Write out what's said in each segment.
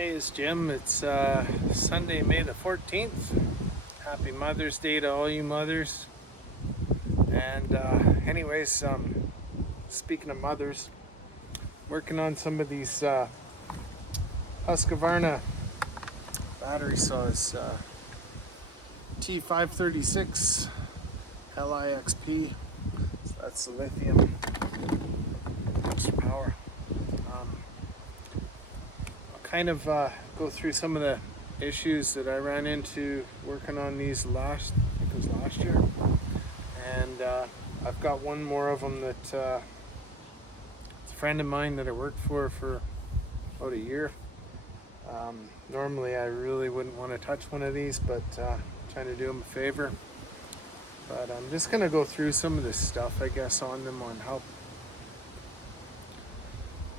Hey, it's Jim. It's Sunday, May the 14th. Happy Mother's Day to all you mothers. And anyways, speaking of mothers, working on some of these Husky battery saws. T536 Lixp. So that's the lithium extra power. Kind of go through some of the issues that I ran into working on these last year, and I've got one more of them that it's a friend of mine that I worked for about a year. Normally I really wouldn't want to touch one of these, but trying to do him a favor. But I'm just going to go through some of this stuff, I guess, on them, on how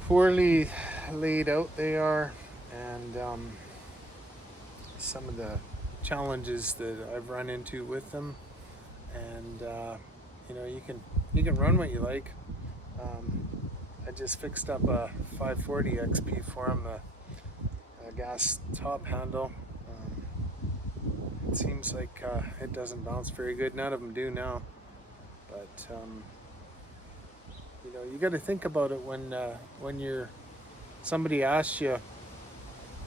poorly laid out they are, and some of the challenges that I've run into with them. And you know, you can run what you like. I just fixed up a 540 XP for him, a gas top handle. It seems like it doesn't bounce very good. None of them do now, but you know, you got to think about it when somebody asks you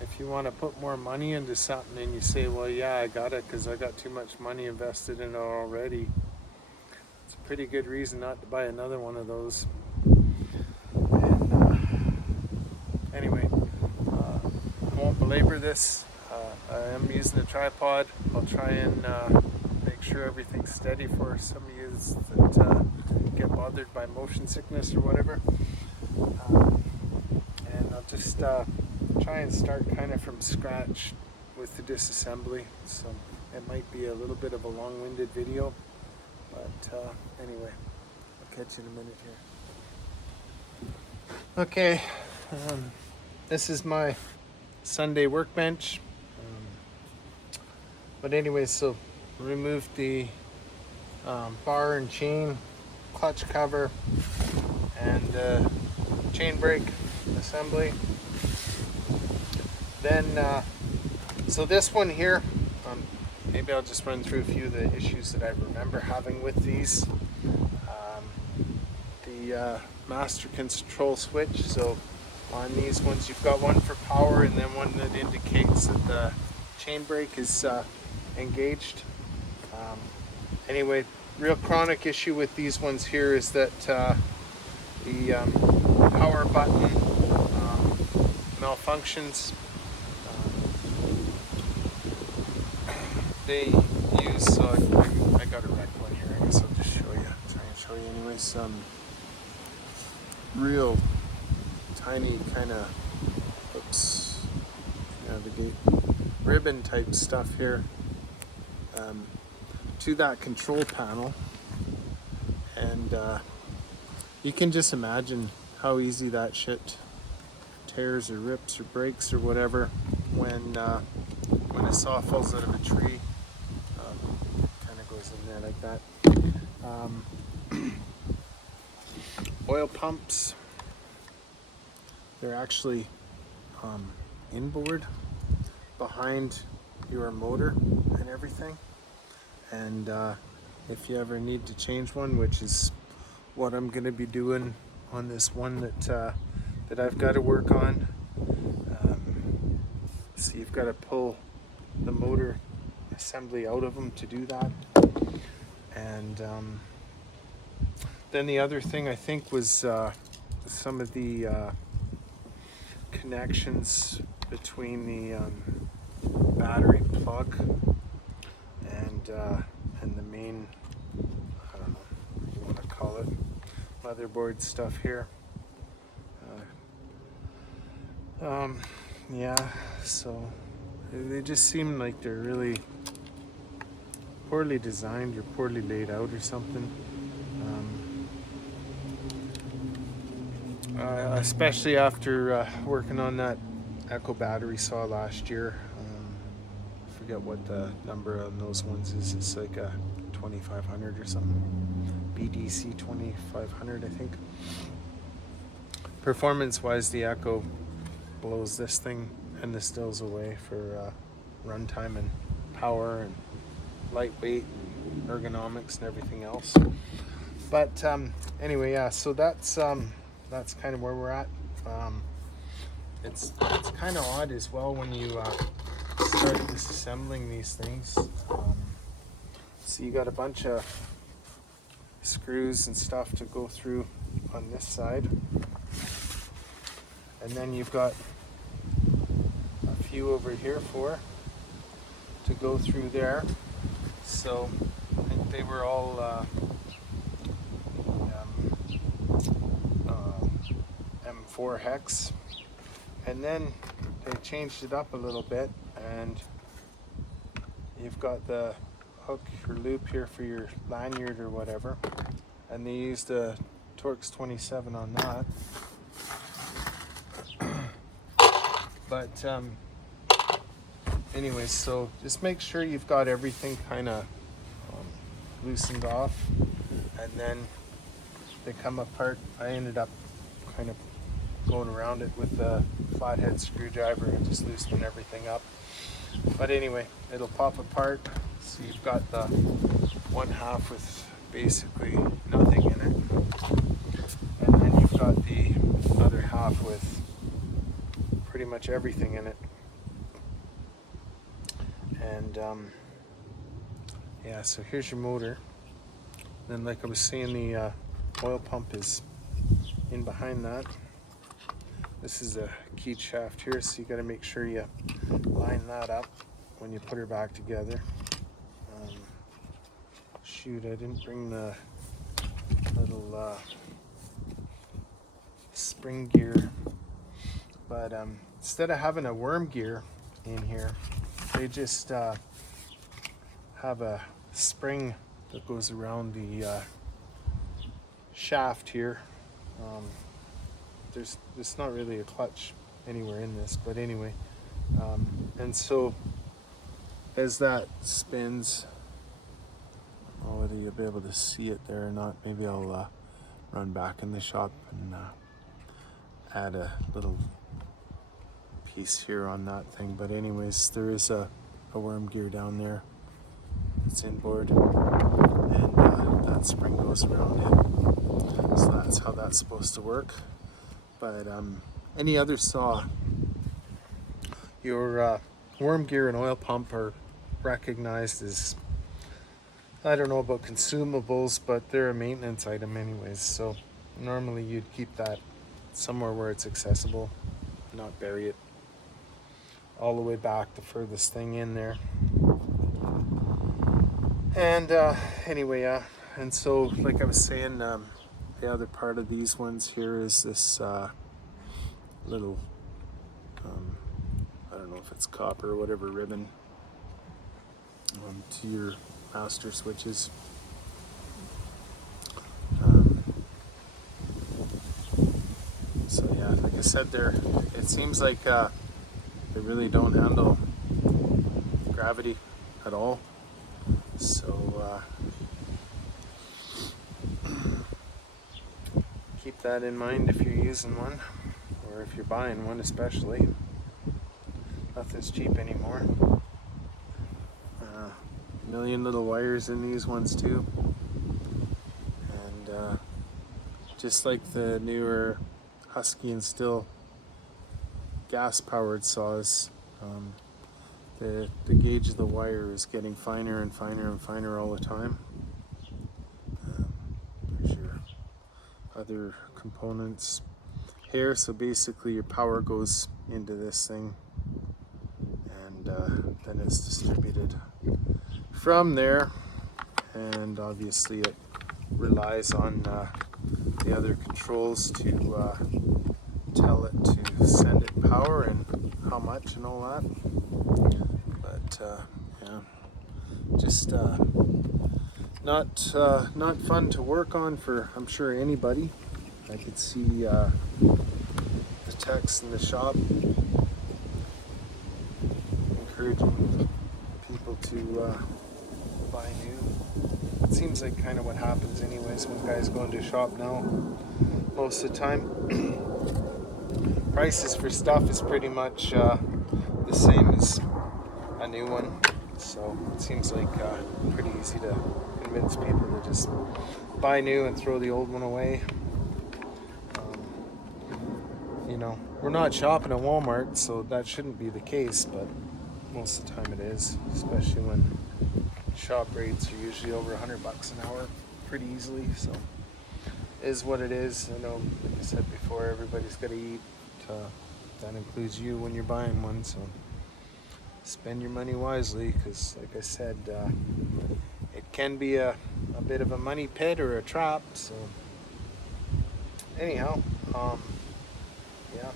if you want to put more money into something, and you say, well, yeah, I got it because I got too much money invested in it already. It's a pretty good reason not to buy another one of those. And anyway, I won't belabor this. I am using a tripod. I'll try and make sure everything's steady for some of you that get bothered by motion sickness or whatever. And I'll just try and start kind of from scratch with the disassembly. So it might be a little bit of a long-winded video, but anyway, I'll catch you in a minute here. Okay, this is my Sunday workbench. But anyway, so remove the bar and chain, clutch cover, and chain brake assembly. Then, so this one here, maybe I'll just run through a few of the issues that I remember having with these. The master control switch. So on these ones, you've got one for power and then one that indicates that the chain brake is engaged. Anyway, real chronic issue with these ones here is that the power button malfunctions. They use, so I got a wreck one here, I guess I'll just show you, try and show you anyway, some real tiny kind of, oops, navigate, ribbon type stuff here to that control panel, and you can just imagine how easy that shit tears or rips or breaks or whatever when a saw falls out of a tree. Kind of goes in there like that. Oil pumps, they're actually inboard behind your motor and everything. And if you ever need to change one, which is what I'm going to be doing on this one that I've got to work on, so you've got to pull the motor assembly out of them to do that. And then the other thing I think was some of the connections between the battery plug and the main, I don't know what you want to call it, motherboard stuff here. Yeah, so they just seem like they're really poorly designed or poorly laid out or something. Especially after working on that Echo battery saw last year. I forget what the number on those ones is. It's like a 2500 or something. BDC 2500, I think. Performance wise, the Echo blows this thing and the stills away for runtime and power and lightweight and ergonomics and everything else. But anyway, yeah, so that's kind of where we're at. It's kind of odd as well when you start disassembling these things. So you got a bunch of screws and stuff to go through on this side, and then you've got a few over here to go through there. So I think they were all M4 hex, and then they changed it up a little bit, and you've got the hook or loop here for your lanyard or whatever, and they used a Torx 27 on that. But anyways, so just make sure you've got everything kind of loosened off, and then they come apart. I ended up kind of going around it with the flathead screwdriver and just loosening everything up. But anyway, it'll pop apart. So you've got the one half with basically nothing in it, and then you've got the other half with pretty much everything in it. And yeah, so here's your motor. Then, like I was saying, the oil pump is in behind that. This is a keyed shaft here, so you got to make sure you line that up when you put her back together. Shoot, I didn't bring the little spring gear, but instead of having a worm gear in here, they just have a spring that goes around the shaft here. There's not really a clutch anywhere in this, but anyway, and so as that spins, I don't know whether you'll be able to see it there or not. Maybe I'll run back in the shop and add a little piece here on that thing. But anyways, there is a worm gear down there that's inboard, and that spring goes around it. So that's how that's supposed to work. But any other saw, your worm gear and oil pump are recognized as, I don't know about consumables, but they're a maintenance item anyways. So normally you'd keep that somewhere where it's accessible, not bury it all the way back, the furthest thing in there. And anyway, yeah. And so, like I was saying, the other part of these ones here is this little, I don't know if it's copper or whatever ribbon to your master switches. So yeah, like I said, it seems like they really don't handle gravity at all. So keep that in mind if you're using one, or if you're buying one especially. Nothing's cheap anymore. A million little wires in these ones too. And just like the newer Husky and Still gas-powered saws, the gauge of the wire is getting finer and finer and finer all the time. There's your other components here. So basically your power goes into this thing, and then it's distributed from there, and obviously it relies on the other controls to tell it to send it power and how much and all that. But yeah, just not fun to work on for, I'm sure, anybody. I could see the techs in the shop encouraging people to buy new. It seems like kind of what happens anyways when guys go into a shop now most of the time. Prices for stuff is pretty much the same as a new one. So it seems like pretty easy to convince people to just buy new and throw the old one away. You know, we're not shopping at Walmart, so that shouldn't be the case, but most of the time it is, especially when shop rates are usually over $100 an hour pretty easily. So it is what it is. I know, like I said before, everybody's got to eat. That includes you when you're buying one, so spend your money wisely, because like I said, it can be a bit of a money pit or a trap. So anyhow, yeah,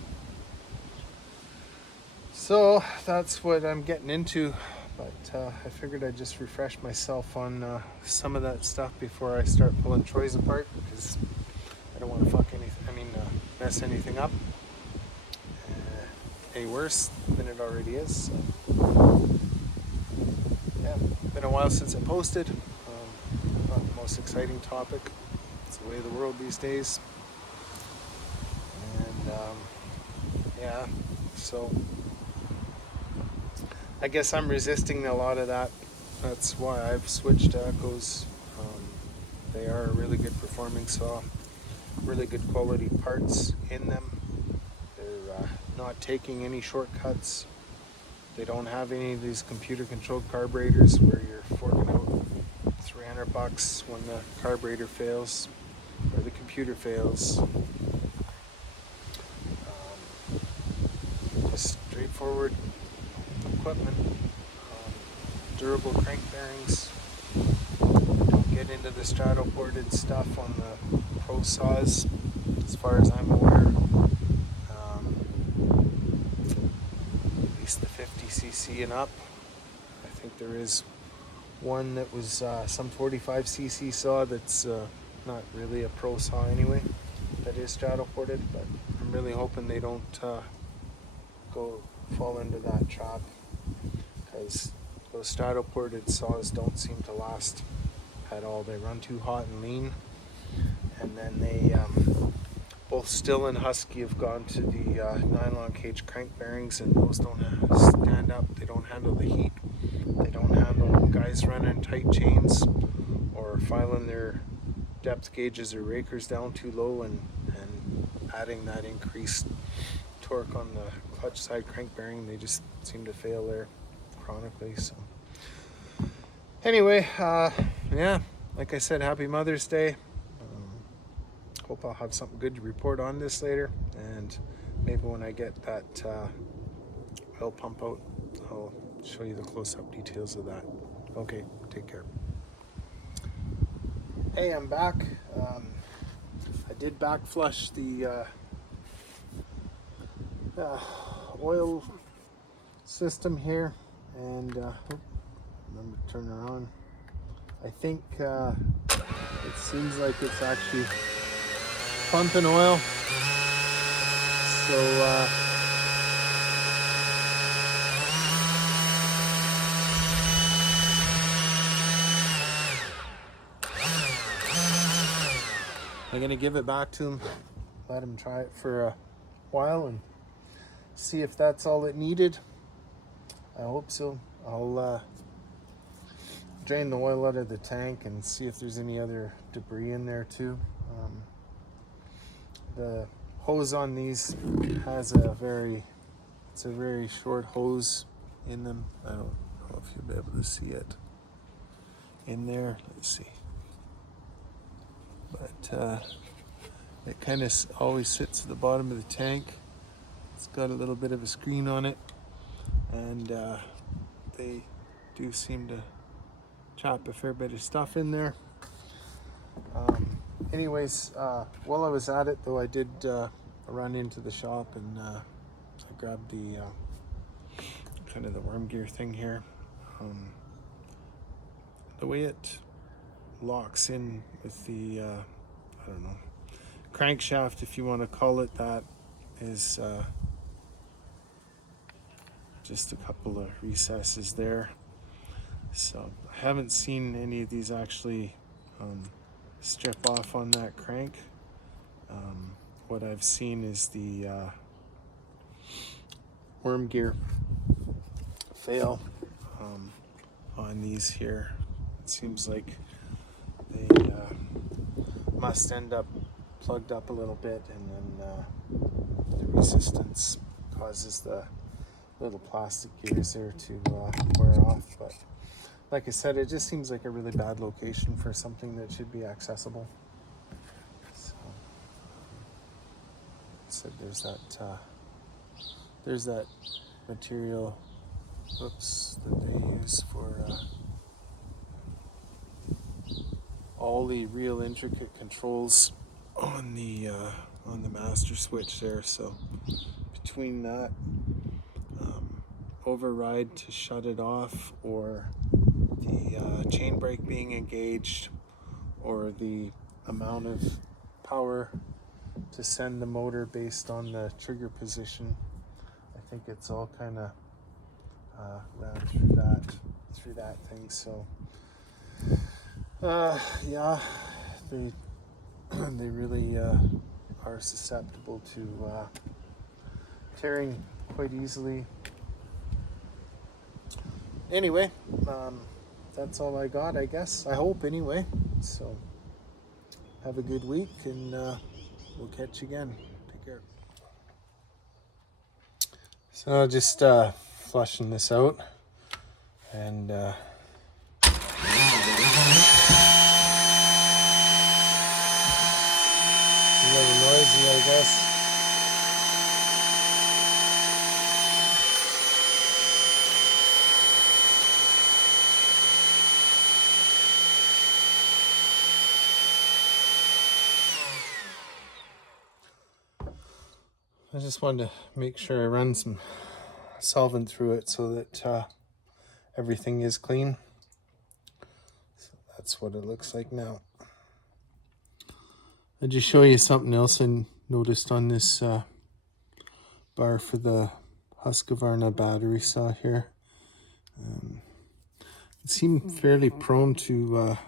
so that's what I'm getting into, but I figured I'd just refresh myself on some of that stuff before I start pulling Troy's apart, because I don't want to mess anything up any worse than it already is. So yeah, been a while since I posted. Not the most exciting topic. It's the way of the world these days. And yeah, so I guess I'm resisting a lot of that. That's why I've switched to Echoes. They are a really good performing saw, really good quality parts in them. They're not taking any shortcuts. They don't have any of these computer controlled carburetors where you're forking out $300 when the carburetor fails or the computer fails. Just straightforward equipment, durable crank bearings. Don't get into the straddle ported stuff on the pro saws, as far as I'm aware. At least the 50cc and up. I think there is one that was some 45cc saw that's not really a pro saw anyway, that is straddle ported, but I'm really hoping they don't fall into that trap, because those straddle ported saws don't seem to last at all. They run too hot and lean, and then they both Still and Husky have gone to the nylon cage crank bearings, and those don't stand up. They don't handle the heat. They don't handle guys running tight chains or filing their depth gauges or rakers down too low and adding that increased torque on the clutch side crank bearing. They just seem to fail there chronically. So anyway, yeah, like I said, happy Mother's Day. Hope I'll have something good to report on this later, and maybe when I get that oil pump out, I'll show you the close-up details of that. Okay, take care. Hey, I'm back. I did back flush the oil system here, and remember to turn her on. I think it seems like it's actually pumping oil, so I'm gonna give it back to him, let him try it for a while and see if that's all it needed. I hope so. I'll drain the oil out of the tank and see if there's any other debris in there too. The hose on these has a very short hose in them. I don't know if you'll be able to see it in there. Let's see. But it kind of always sits at the bottom of the tank. It's got a little bit of a screen on it, and they do seem to chop a fair bit of stuff in there. Anyways, while I was at it though, I did run into the shop, and I grabbed the kind of the worm gear thing here. The way it locks in with the I don't know, crankshaft, if you want to call it that, is just a couple of recesses there. So I haven't seen any of these actually strip off on that crank. What I've seen is the worm gear fail on these here. It seems like they must end up plugged up a little bit, and then the resistance causes the little plastic gears there to wear off. But like I said, it just seems like a really bad location for something that should be accessible. So, there's that material, oops, that they use for all the real intricate controls on the master switch there. So between that override to shut it off, or the chain brake being engaged, or the amount of power to send the motor based on the trigger position, I think it's all kind of ran through that thing. So yeah, they really are susceptible to tearing quite easily. Anyway, that's all I got, I guess. I hope, anyway. So have a good week, and we'll catch you again. Take care. So just flushing this out, and a little noisy, I guess. I just wanted to make sure I run some solvent through it so that everything is clean. So that's what it looks like now. I'll just show you something else I noticed on this bar for the Husky battery saw here. It seemed fairly prone to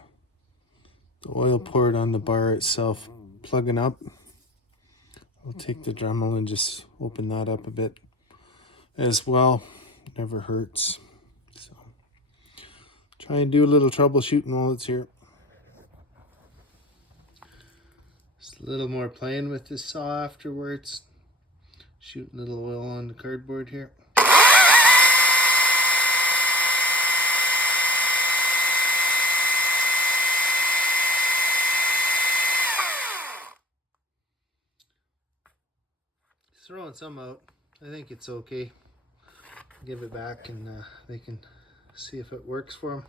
the oil poured on the bar itself plugging up. I'll take the Dremel and just open that up a bit as well. Never hurts. So try and do a little troubleshooting while it's here. Just a little more playing with this saw afterwards. Shooting a little oil on the cardboard here. Throwing some out. I think it's okay. Give it back, and they can see if it works for them.